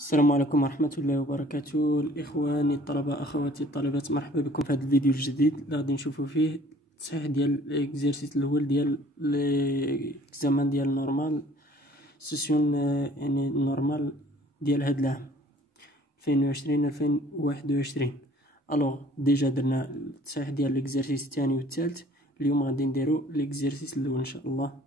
السلام عليكم ورحمة الله وبركاته. الإخوان الطلبة أخواتي الطالبات، مرحبا بكم في هذا الفيديو الجديد اللي غادي نشوفوا فيه التصحيح ديال الاكزرسيس الأول ديال الزمن ديال نورمال سيسيون، يعني نورمال ديال هاد العام 2020-2021. الوغ ديجا درنا التصحيح ديال الاكزرسيس الثاني والثالث، اليوم غادي نديرو الاكزرسيس الأول إن شاء الله.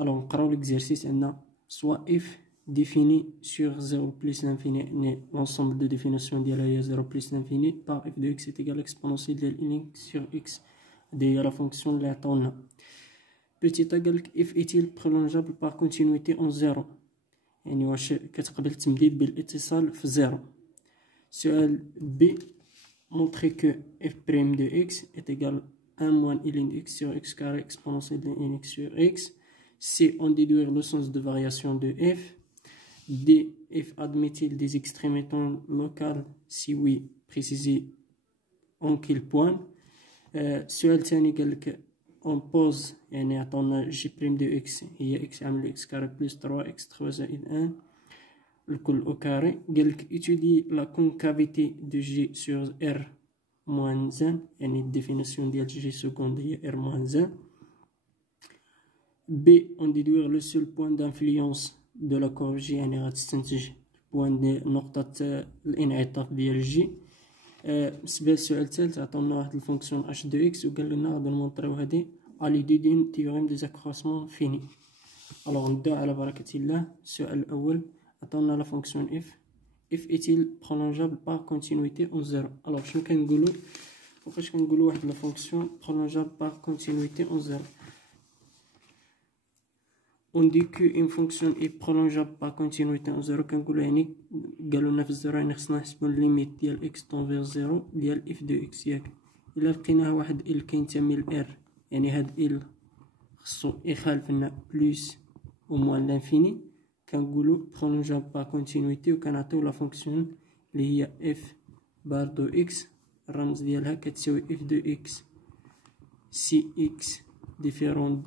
الوغ نقراو الاكزرسيس. عندنا soit if défini sur 0 plus l'infini, l'ensemble de définition de 0 plus l'infini par f de x est égal à l'exponentielle de x sur x de la fonction de la tonne. Petit égal f est-il prolongeable par continuité en 0؟ يعني واش كتقبل التمديد بالاتصال في 0. سؤال B montrer que f' de x est égal à 1 moins ln de x sur x carré exponentielle de ln x sur x. C, on déduire le sens de variation de f. D, f admet-il des extrémités locales? Si oui, précisez en quel point. السؤال الثاني قالك on pose، يعني عطانا g' de x هي x عامل x carré plus 3x3 زائد 1 الكل au carré. قالك étudier la concavité de g sur r moins 1، يعني الديفينيسيون ديال g seconde هي r moins 1. B, on déduire le seul point d'influence de la courbe G، يعني غتستنتج البوان نقطة الانعطاف ديال G. بالنسبة للسؤال الثالث عطاونا واحد الفونكسيون h de x وقال لنا غادي نمونطريو هادي على دين تيوريم دي زاكروسمون فيني. الوغ نبداو على بركة الله. السؤال الأول عطاونا لا فونكسيون f est-il prolongeable par continuité en 0. الوغ شنو كنقولو وفاش كنقولو واحد لا فونكسيون prolongeable par continuité en 0؟ On dit qu'une fonction est prolongeable par continuité en 0. كنقولو يعني قالوا لنا في الزيرو يعني خصنا نحسبو الليميت ديال x تنفير 0 ديال f دو x. ياك الا لقيناه واحد ال كينتمي ل r، يعني هاد ال خصو يخالف لنا بلوس او موان لانفيني، كنقولو prolongeable par continuité وكنعطيو لا فونكسيون اللي هي f بار دو x الرمز ديالها كتساوي f دو x سي x ديفيرون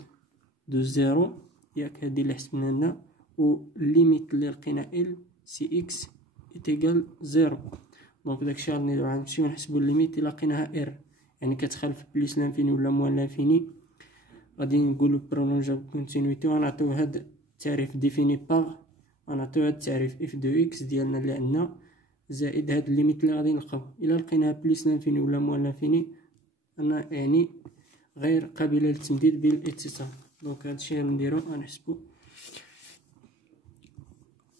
دو 0. ياك هادي اللي حسبنا لنا، و الليميت اللي لقينا ال سي اكس ايتيغال 0. دونك داكشي غادي نديرو غنمشيو نحسبو الليميت الا لقيناها ار، يعني كتخالف بليس لانفيني ولا موان لانفيني، غادي نقولو برولونجابل كونتينيتي ونعطيو هاد التعريف ديفيني باغ، ونعطيو هاد التعريف اف دو اكس ديالنا اللي عندنا زائد هاد الليميت اللي غادي نلقاو. الا لقيناها بليس لانفيني ولا موان لانفيني انا يعني غير قابله للتمديد بالاتصال. دونك هادشي اللي نديرو غنحسبو.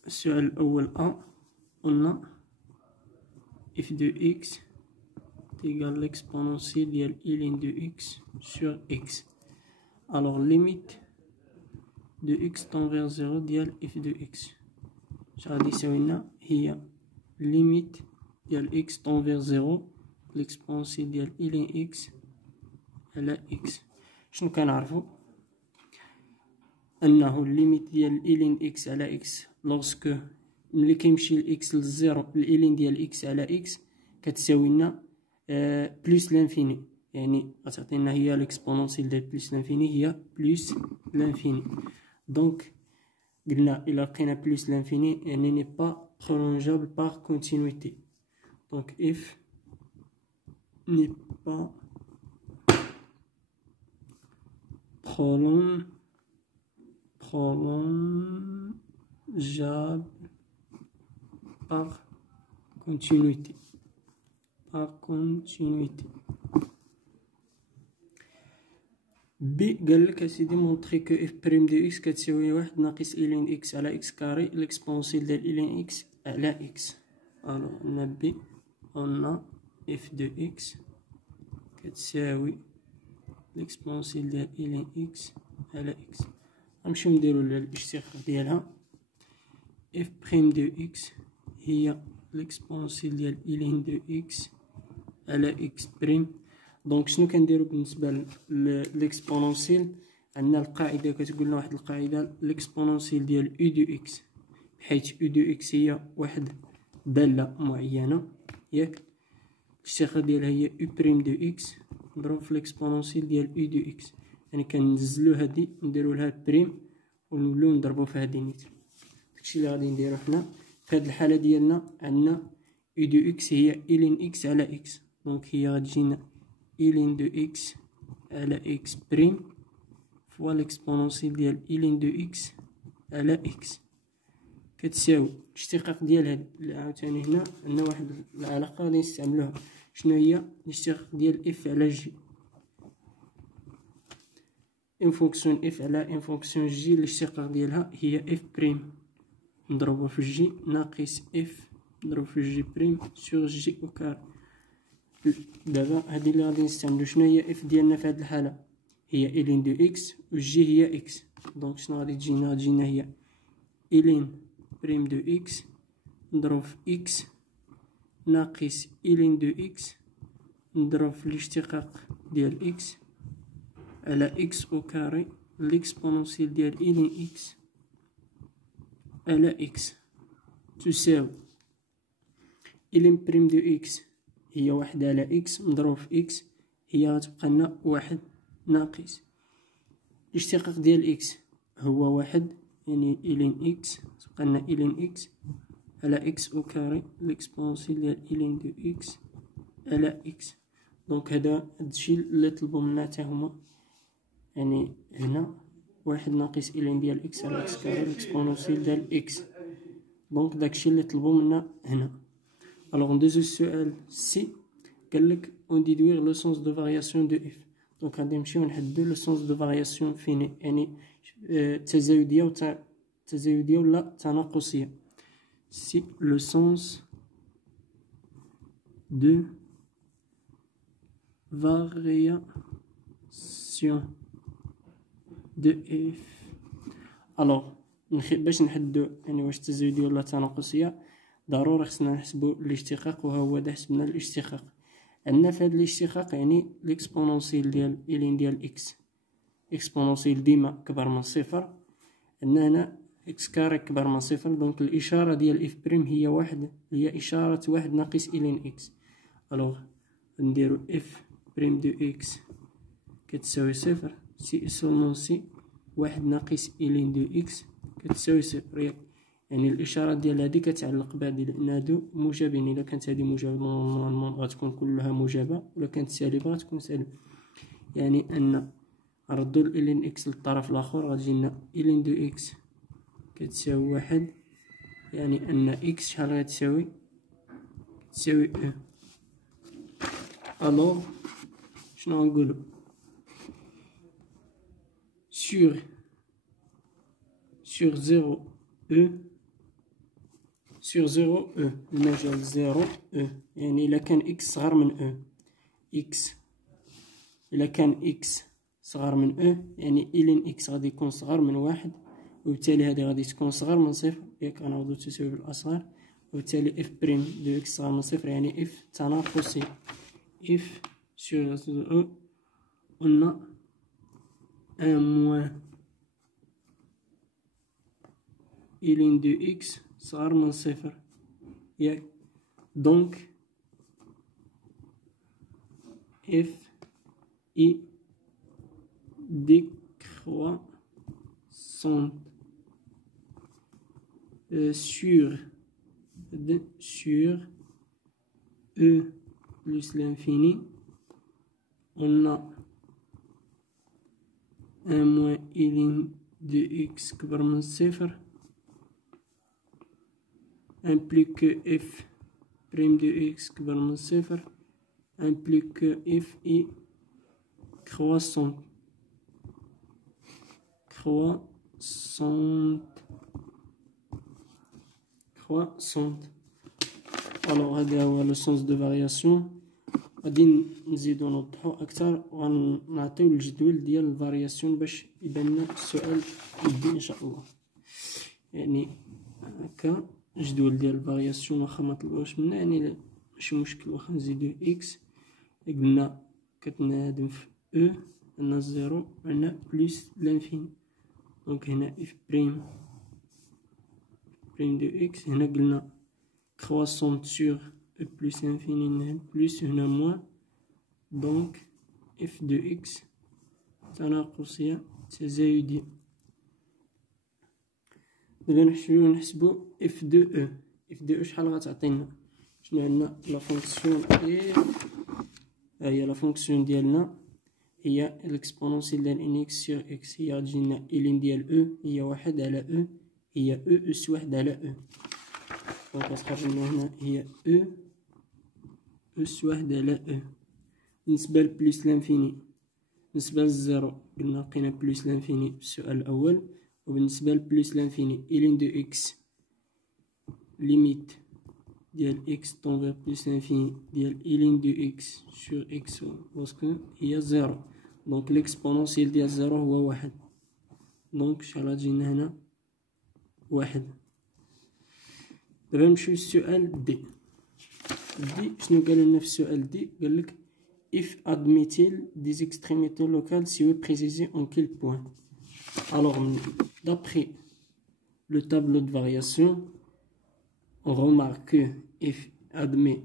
السؤال الأول أ قلنا f de x تيغال l'exponentielle ديال ln de x sur x. alors limite de x tend vers 0 ديال f de x اش غادي يساوي لنا؟ هي limite ديال x tend vers 0 l'exponentielle ديال ln x على x. شنو كنعرفو؟ انه الليميت ديال ln x على x لوغسكو ملي كيمشي الاكس للزيرو ln ديال x على x كتساوي لنا بلس لانفيني، يعني غتعطينا هي ليكسبونونسيال ديال بلس لانفيني هي بلس لانفيني. دونك قلنا الا لقينا بلس لانفيني يعني ني با برولونجابل باغ كونتينيتي. دونك اف ني با prolongeable par continuité. B قالك اسيدي مونطري كو اف بريم دو اكس كتساوي واحد ناقص الين اكس على اكس كاري ليكسبونسيال ديال الين اكس على اكس. الو عندنا بي قلنا اف دو اكس كتساوي ليكسبونسيال ديال الين اكس على اكس. غنمشيو نديرو الاستخراج ديالها. اف بريم دو اكس هي ليكسبونسيال ديال الين دو اكس على اكس بريم. دونك شنو كنديرو بالنسبه للإكسبونونسيال؟ عندنا القاعده كتقولنا واحد القاعده ليكسبونونسيال ديال او دو اكس، بحيث او دو اكس هي واحد داله معينه، ياك الاستخراج ديالها هي او بريم دو اكس نضرب في ليكسبونونسيال ديال او دو اكس، يعني كنزلو هادي نديرو لها بريم ونوليو نضربو في هادي نيت. داكشي اللي غادي نديرو حنا في هاد الحالة ديالنا عندنا اي دو اكس هي اي لين اكس على اكس، دونك هي غتجينا اي لين دو اكس على اكس بريم فوا ليكسبونونسيال ديال اي لين دو اكس على اكس كتساوي الاشتقاق ديال هاد. عاوتاني هنا عندنا واحد العلاقة غادي نستعملوها، شنو هي الاشتقاق ديال اف على جي، ان فونكسيون اف على ان فونكسيون جي الاشتقاق ديالها هي اف بريم نضربو في جي ناقص اف نضرب في جي بريم سور جي او كار. دابا هادي اللي غادي نستعملو، شنو هي اف ديالنا في هاد الحالة هي اي لين دو اكس و جي هي اكس، دونك شنو غادي تجينا هي اي لين بريم دو اكس نضرب في اكس ناقص اي لين دو اكس نضرب في الاشتقاق ديال اكس على اكس او كاري ليكسبونونسيال ديال اي لين اكس على اكس تساوي اي لين بريم دو اكس هي واحد على اكس مضروب في اكس هي غتبقى لنا واحد ناقص الاشتقاق ديال اكس هو واحد يعني اي لين اكس تبقى لنا اي لين اكس على اكس او كاري ليكسبونسيال ديال اي لين دو اكس على اكس. دونك هادشي اللي طلبو منا حتى هما، يعني هنا واحد ناقص اي لين ديال اكس على اكس كاري ليكسبونسيال ديال اكس، دونك داكشي اللي طلبو منا هنا. الوغ ندوزو السؤال سي، قالك اون ديدوير لو سونس دو فارياسيون دو اف، دونك غادي نمشيو نحددو لو سونس دو فارياسيون فيني، يعني تزايدية ولا تناقصية. سي لو سونس دو variation de f. الوغ باش نحددو يعني واش تزايدية ولا تناقصية ضروري خصنا نحسبو الاشتقاق، وهو دا حسبنا الاشتقاق. عندنا في هاد الاشتقاق يعني ليكسبونونسيال ديال اي لين ديال اكس اكسبونونسيال ديما كبر من صفر، عندنا هنا اكس كاري كبر من صفر، دونك الاشارة ديال اف بريم هي واحد، هي اشارة واحد ناقص اي لين اكس. الوغ نديرو اف بريم دو اكس كتساوي صفر سي سولمون سي واحد ناقص اي لين دو اكس كتساوي صفر، ياك يعني الاشارة ديال هادي كتعلق بهادي لان هادو موجبين، الا كانت هادي موجبة نورمالمون غتكون كلها موجبة، ولا كانت سالبة غتكون سالبة، يعني ان نردو الاي لين اكس للطرف الاخر غتجينا اي لين دو اكس كتساوي واحد، يعني ان اكس شحال غتساوي تساوي او. الوغ شنو غنقولو sur 0 e sur 0 e المجال 0 e، يعني إلا كان إكس صغر من e إكس، إلا كان إكس صغر من e يعني إي لين إكس غادي يكون صغر من واحد، وبالتالي هادي غادي تكون صغر من صفر، ياك غنعوضو تساوي بالأصغر، وبالتالي اف بريم دو إكس صغر من صفر يعني اف تناقصي. اف sur 0 e قلنا ان موان اي لين دو اكس صغر من صفر، ياك دونك اف اي décroissante sur e plus l'infini on a un moins i lين de x كبر من صفر implique que f prime de x كبر من صفر implique que f est croissante. الوغ هذا هو لو سونس دو فارياسيون. غادي نزيدو نوضحو اكثر ونعطيو الجدول ديال الفارياسيون باش يبان لنا السؤال يدي ان شاء الله. يعني هكا جدول ديال الفارياسيون واخا مطلبوش منا يعني ماشي مشكل، واخا نزيدو اكس قلنا كتنادم في او عندنا زيرو عندنا بليس لانفيني، دونك هنا اف بريم دو اكس هنا قلنا كرواسونت سور او بليس انفيني هنا بليس هنا موان، دونك اف دو اكس تناقصية تزايدية. دابا نحسبو اف دو او، اف دو او شحال غتعطينا؟ شنو عندنا؟ لا فونكسيون اف، ها هي لا فونكسيون ديالنا هي الاكسبونونسيال ديال ان اكس سور اكس، هي غتجينا الين ديال او هي واحد على او، هي او اس واحد على او، دونك غتخرج لنا هنا هي او اس واحد على او. بالنسبة لبلوس لانفيني، بالنسبة للزيرو قلنا لقينا بلوس لانفيني في السؤال الأول، وبالنسبة لبلوس لانفيني الين دو اكس ليميت ديال اكس طون فيغ بلوس لانفيني ديال الين دو اكس سور اكس باسكو هي زيرو، دونك ليكسبونونسيال ديال زيرو هو واحد، دونك شحال غتجينا هنا؟ واحد. دابا نمشيو للسؤال دي. دي شنو قال لنا في السؤال دي؟ قالك if admet-il des extrémités locales si vous précisez en quel point. Alors d'après le tableau de variation, on remarque que if admet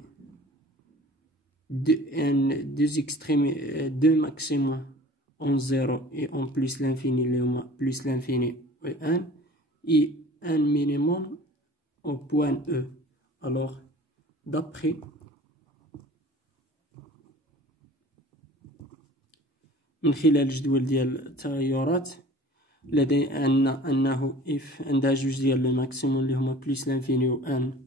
deux maximums en 0 et en plus l'infini, plus l'infini et 1, et un minimum au point E. Alors d'après من خلال الجدول ديال التغيرات لدي أنه إف عندها جوج ديال لو ماكسيموم اللي هما بلوس لانفيني و أن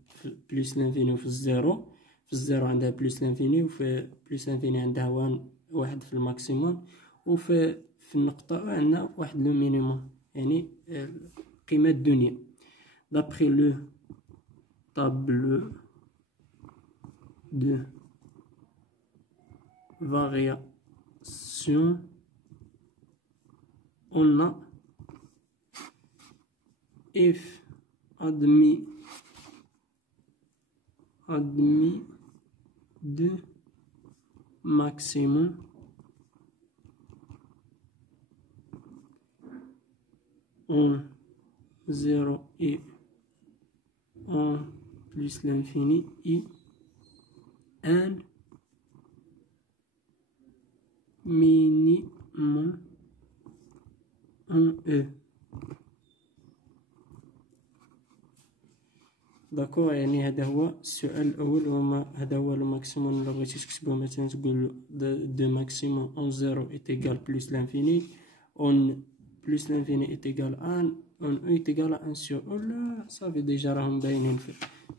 بلوس لانفيني في الزيرو، في الزيرو عندها بلوس لانفيني وفي بلوس لانفيني عندها واحد في الماكسيموم، وفي النقطة عندنا واحد لو مينيموم يعني القيمة الدنيا. دابخي لو طابلو دو variation on a if admis de maximum en 0 et en plus l'infini et un minimum en E. داكور، يعني هذا هو السؤال الأول، وما هذا هو لو ماكسيموم. إلا بغيتي تكتبو مثلا تقول دو ماكسيموم اون زيرو إيت إيكال بلوس لانفيني، اون بلوس لانفيني إيت إيكال أن، اون أو إيت إيكال أن سور أو. لا صافي ديجا راهم باينين في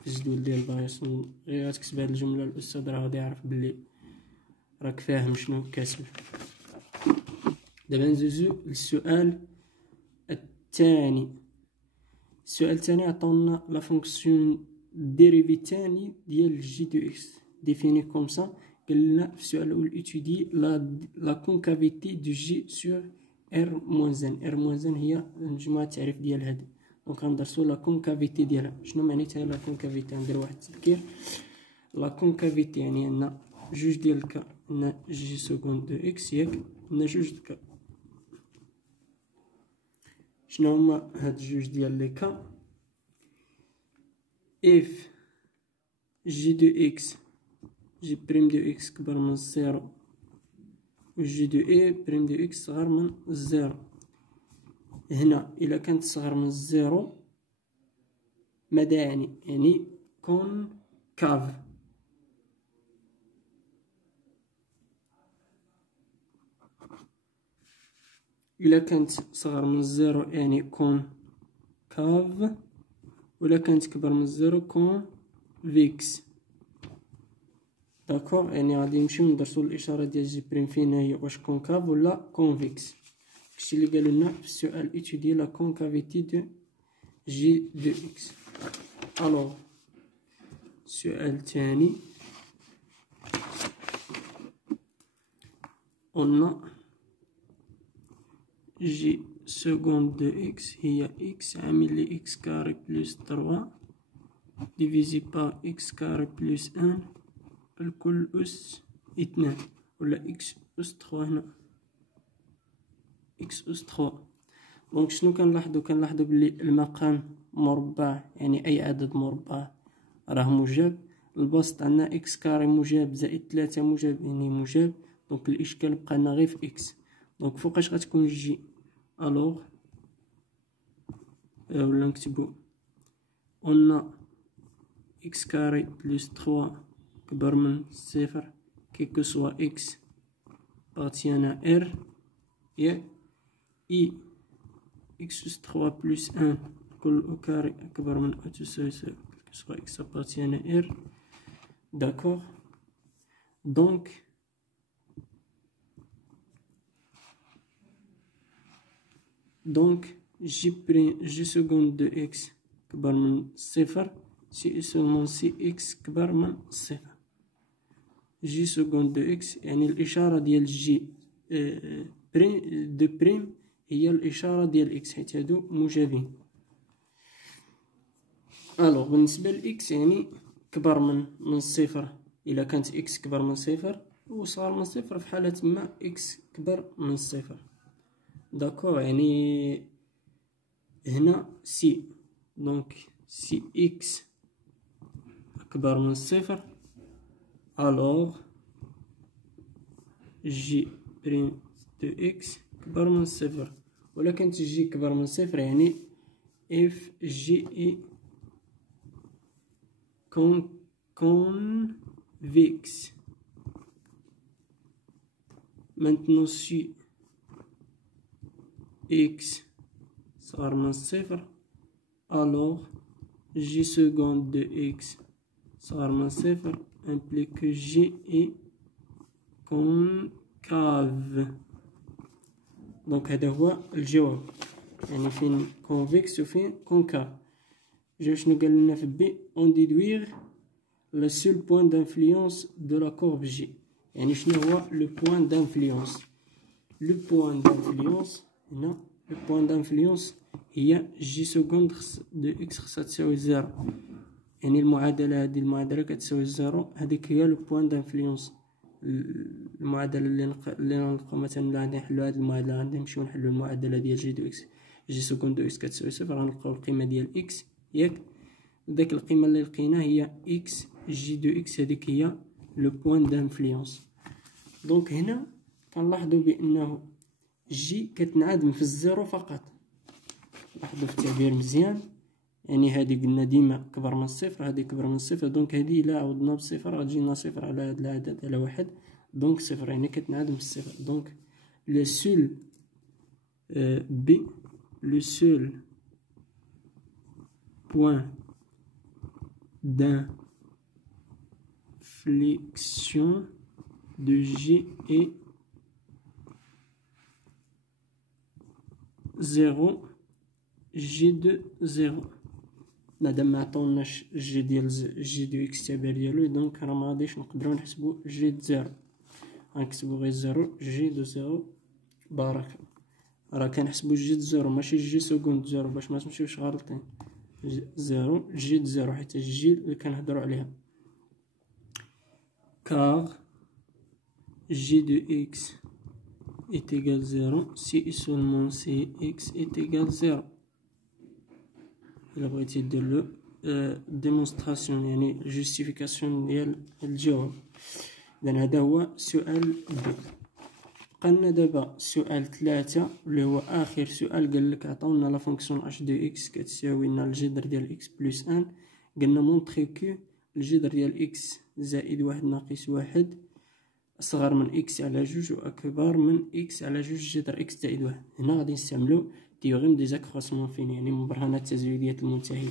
الجدول ديال الفارياسيون، غير غتكتب هاد الجملة الأستاذ راه غادي يعرف بلي راك فاهم شنو كاتب. دابا ندوزو للسؤال الثاني. السؤال الثاني عطاونا لا فونكسيون ديريفي الثاني ديال جي دو اكس ديفيني كوم سا. قال لنا في السؤال الاول اتودي لا كونكافيتي دو جي سور ار موان ان. ار موان ان هي مجموعه التعريف ديال هادي، دونك غندرسو لا كونكافيتي ديالها. شنو معنيتها لا كونكافيتي؟ ندير واحد التذكير. لا كونكافيتي يعني عندنا جوج ديال الكا، عندنا جي سكوند دو اكس ياك، عندنا جوج الكا. شنو هما هاد جوج ديال لي كا؟ اف جي دو اكس جي بريم دو اكس كبر من الزيرو و جي دو اي بريم دو اكس صغر من الزيرو. هنا الا كانت صغر من الزيرو ماذا يعني؟ يعني كونكاف. الا كانت صغر من الزيرو يعني كونكاف، ولا كانت كبر من الزيرو كونفيكس. داكوغ، يعني غادي نمشيو ندرسو الاشاره ديال جي بريم فين هي، واش كونكاف ولا كونفيكس. داكشي اللي قالوا لنا في السؤال ايتودي لا كونكافيتي دو جي دو اكس. الوغ السؤال الثاني قلنا جي سكوند دو اكس هي اكس عامل لي اكس كاري بلس 3 ديفيزي بار اكس كاري بلس 1 الكل أس 2، ولا إكس أس 3 هنا إكس أس 3. دونك شنو كنلاحظو؟ كنلاحظو بلي المقام مربع، يعني أي عدد مربع راه موجب. البسط عندنا إكس كاري موجب زائد 3 موجب يعني موجب، دونك الإشكال بقى لنا غير في إكس. دونك فوقاش غتكون جي؟ ألوغ ولا نكتبو أون x carré plus 3 كبر من صفر كي كو سوا x appartient à R et I x plus 3 plus 1 كل au carré أكبر من أو تساوي صفر que soit x appartient à R. D'accord. Donc j seconde de x كبر من صفر si seulement si x كبر من صفر. j seconde de x يعني الإشارة ديال j دو بريم هي الإشارة ديال x حيت هادو موجبين. الوغ بالنسبة ل x يعني كبر من صفر إلا كانت x كبر من صفر وصغر من صفر في حالة ما x كبر من صفر. داكور يعني هنا سي دونك سي x أكبر من صفر الوغ جي بريم دو x كبر من صفر. ولا كانت جي كبر من صفر يعني اف جي اي convexe. Maintenant si x صغر من صفر alors j seconde de x صغر من صفر implique que j est concave. دونك هذا هو الجواب يعني فين convexe وفين concave. جو شنو قال لنا في بي on déduire le seul point d'influence de la courbe J. يعني شنو هو le point d'influence. le point d'influence هنا le point d'influence هي j seconde de x خصها تساوي زيرو. يعني المعادلة هذه المعادلة كتساوي زيرو هذيك هي le point d'influence. المعادلة اللي نلقاو مثلا لا غادي نحلو هاد المعادلة غادي نمشيو نحلو المعادلة ديال جي دو اكس جي سكوند دو اكس كتساوي صفر غنلقاو القيمة ديال اكس ياك داك القيمة اللي لقيناها هي اكس جي دو اكس هذيك هي لو بوين دانفلونس. دونك هنا كنلاحظوا بأنه جي كتنعدم في الزيرو فقط. لاحظوا في التعبير مزيان يعني هادي قلنا ديما كبر من الصفر هادي كبر من الصفر دونك هادي إلا عوضنا بصفر غتجينا صفر على هاد العدد على واحد دونك صفر يعني كتنعدم في الصفر. دونك لو سول بي لو سول بوين d'inflexion de J est 0 J de 0. مادام ما عطاوناش جي ديال جي دو اكس التابع ديالو دونك راه ما غاديش نقدروا نحسبوا جي د زيرو غنكتبوا غير زيرو جي دو زيرو بارك راه كنحسبوا جي د زيرو ماشي جي سكوند زيرو باش ما تمشيوش غالطين. زيرو جي د زيرو حيت الجي اللي كنهضروا عليها car j de x est égal 0 si et seulement si x est égal 0. إلا بغيتي دير له ديمونستراسيون يعني جوستيفيكاسيون ديال الجواب. إذن هذا هو سؤال بي. بقالنا دابا سؤال 3 اللي هو آخر سؤال. قالك عطاونا لا فونكسيون اش دو اكس كتساوي لنا الجذر ديال اكس بلس 1. قلنا مونطخي كو الجذر ديال اكس زائد واحد ناقص واحد أصغر من إكس على جوج وأكبر من إكس على جوج جذر إكس زائد واحد. هنا غادي نستعملو تيوغيم دي زاكروسمون فين يعني مبرهنات التزايدية المنتهية.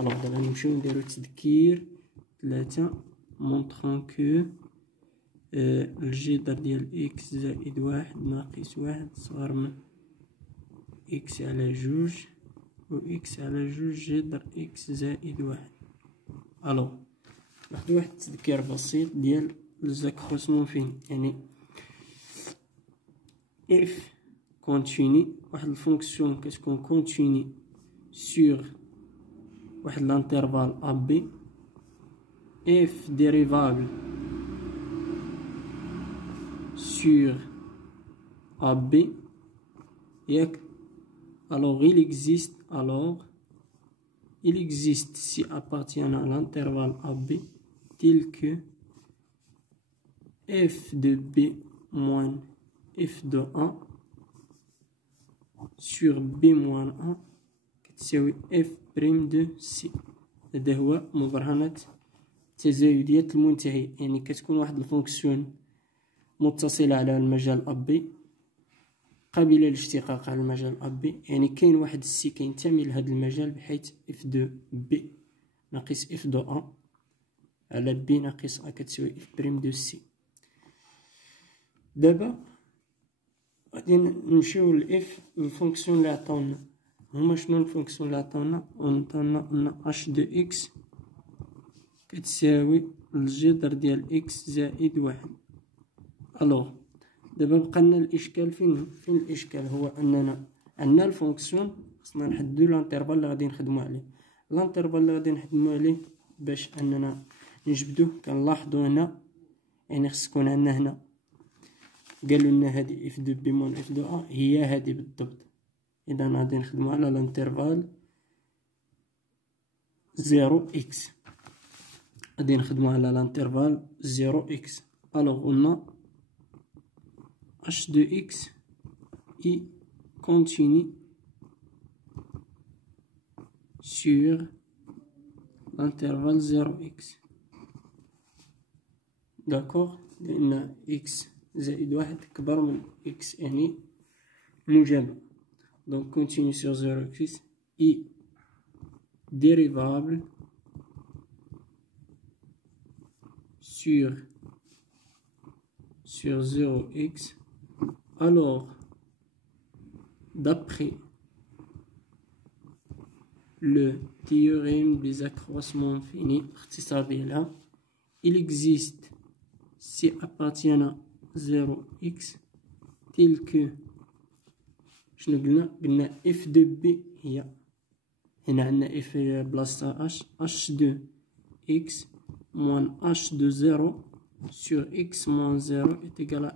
ألوغ دابا نمشيو نديرو تذكير 3 مونطخون كو الجذر ديال إكس زائد واحد ناقص واحد صغر من إكس على جوج و إكس على جوج جذر إكس زائد واحد. ألوغ واحد التذكير بسيط ديال الزاكروسمون فين يعني اف كونتيني واحد الفونكسيون كتكون كونتيني سور واحد لانترفال ا بي اف ديريفابل سور ا بي ياك. alors il existe si appartient à l'intervalle AB tel que f de B moins f de A sur B moins A كتساوي f prime de C. هذا هو مبرهنة تزايدية المنتهي، يعني كتكون واحد الفونكسيون متصلة على المجال أبي قابلة للاشتقاق على المجال أبي، يعني كاين واحد السي كينتمي لهذا المجال بحيث اف دو بي ناقص اف دو أ على بي ناقص أ كتساوي اف بريم دو سي. دابا غادي نمشيو لاف الفونكسيون اللي عطاونا. هما شنو الفونكسيون اللي عطاونا؟ عطاونا اش دو اكس كتساوي الجذر ديال اكس زائد واحد. الوغ دابا بقالنا الاشكال فين الاشكال؟ هو اننا عندنا الفونكسيون خصنا نحددو الانترفال اللي غادي نخدمو عليه. الانترفال اللي غادي نخدمو عليه باش اننا نجبدوه كنلاحظو هنا، يعني خص تكون عندنا هنا قالوا لنا هادي اف دو بي مون اف دو ا هي هادي بالضبط. اذا غادي نخدمو على الانترفال 0 اكس، غادي نخدمو على الانترفال 0 اكس. الوغ قلنا h de x est continue sur l'intervalle 0x. d'accord، لأن x زائد واحد كبر من x يعني موجبة. donc continue sur 0x est dérivable sur 0x. Alors, d'après le théorème des accroissements finis, il existe si appartient à 0x tel que شنو قلنا f de b هي هنا عندنا f بلاصة h de x moins h de 0 sur x moins 0 est égal à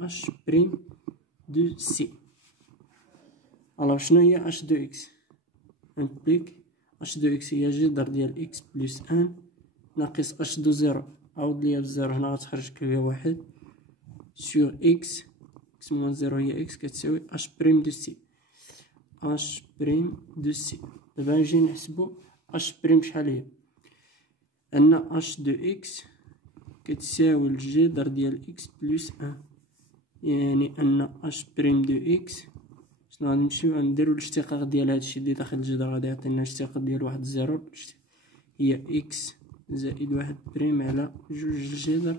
h prime de c. alors شنو هي h de x؟ implique h de x هي جذر ديال x بلس 1 ناقص h de 0 عوض ليا بزيرو هنا غتخرج هي واحد sur x x moins 0 هي x كتساوي h prime de c. h prime de c دابا نجي نحسبو h prime شحال هي؟ عندنا h de x كتساوي الجذر ديال x بلس 1، يعني أن h بريم دو x شنو غادي نمشيو نديرو الاشتقاق ديال هادشي اللي داخل الجذر، غادي يعطينا الاشتقاق ديال واحد زيرو هي x زائد واحد بريم على جوج الجذر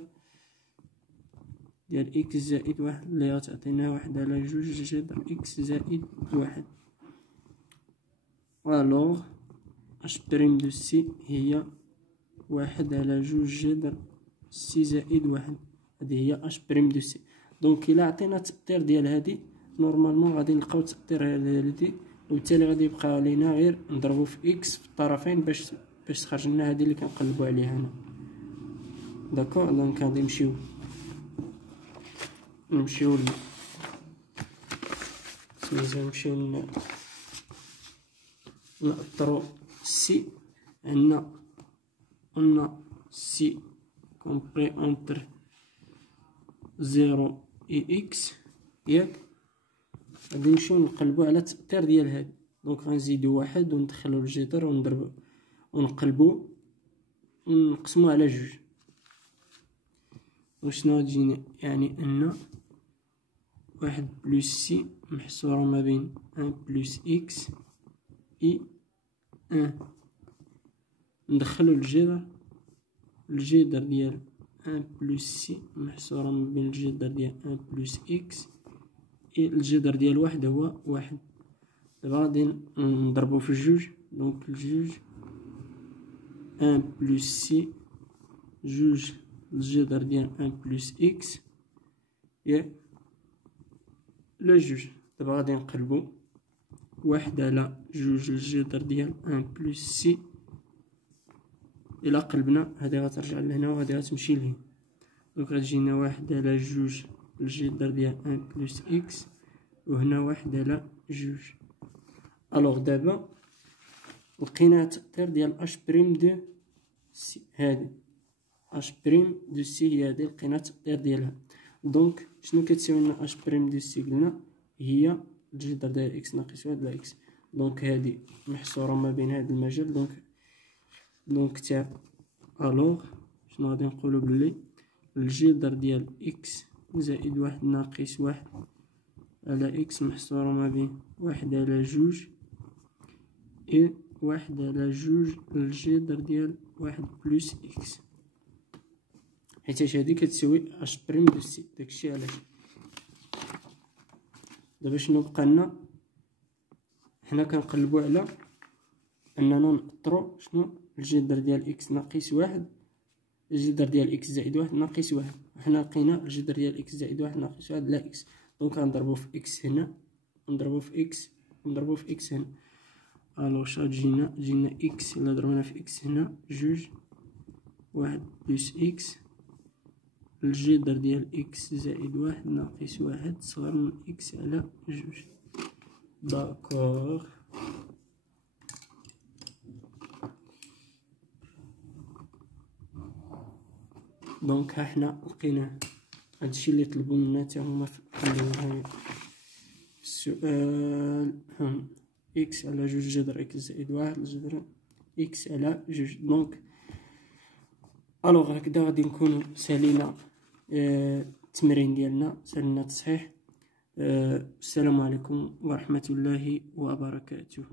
ديال x زائد واحد اللي غتعطينا واحد على جوج الجذر x زائد واحد. الوغ h بريم دو c هي واحد على جوج جذر سي زائد واحد، هادي هي اش بريم دو سي. دونك الا عطينا التقدير ديال هادي نورمالمون غادي نلقاو التقدير ديال هادي، وبالتالي غادي يبقى علينا غير نضربو في اكس في الطرفين باش تخرج لنا هادي اللي كنقلبو عليها هنا. داكور، دونك غادي نمشيو نأطرو سي. عندنا قلنا سي compris entre 0 et x ياك، غادي نمشيو نقلبو على التأثير ديال هادي. دونك غنزيدو واحد وندخلو الجذر ونضربو ونقلبو ونقسمو على جوج. وشنو غتجينا؟ يعني ان واحد بلس سي محصورة ما بين ان بلس اكس اي ان. ندخلو الجذر ديال ان بلس سي محصورة ما بين الجذر ديال ان بلس اكس اي الجذر ديال واحد هو واحد. دابا غادي نضربو في الجوج، دونك الجوج ان بلس سي جوج الجذر ديال ان بلس اكس ياك لا جوج. دابا غادي نقلبو واحد على جوج الجذر ديال ان بلس سي. الى قلبنا هادي غترجع لهنا وهادي غتمشي لهنا، دونك غتجينا واحد على جوج الجذر ديال ان بلس اكس وهنا واحد على جوج. الوغ دابا لقينا التأثير ديال اش بريم دو سي، هادي اش بريم دو سي هي هادي لقينا التأثير ديالها. دونك شنو كتساوي لنا اش بريم دو سي؟ قلنا هي الجذر ديال اكس ناقص واحد على اكس. دونك هادي محصورة ما بين هاد المجال، دونك دونك تاع الوغ شنو غادي نقولو بلي الجذر ديال اكس زائد واحد ناقص واحد على اكس محصورة ما بين واحد على جوج اي واحد على جوج الجذر ديال واحد بلوس اكس، حيتاش هادي كتساوي اش بريم دو سي. داكشي علاش دابا شنو بقى لنا، حنا كنقلبو على اننا نقطرو شنو الجذر ديال اكس ناقص واحد الجذر ديال اكس زائد واحد ناقص واحد، وحنا لقينا الجذر ديال اكس زائد واحد ناقص واحد لا اكس. دونك غنضربو في اكس هنا ونضربو في اكس ونضربو في اكس هنا. الوغ شحال جينا اكس الا ضربنا في اكس هنا جوج واحد بلس اكس الجذر ديال اكس زائد واحد ناقص واحد صغر من اكس على جوج. داكوغ. دونك ها حنا لقيناه، هادشي اللي طلبو منا تا هما في السؤال. اكس على جوج جذر اكس زائد واحد الجذر اكس على جوج. دونك الوغ هكذا غادي نكونو سالينا التمرين ديالنا، سالينا التصحيح. السلام عليكم ورحمة الله وبركاته.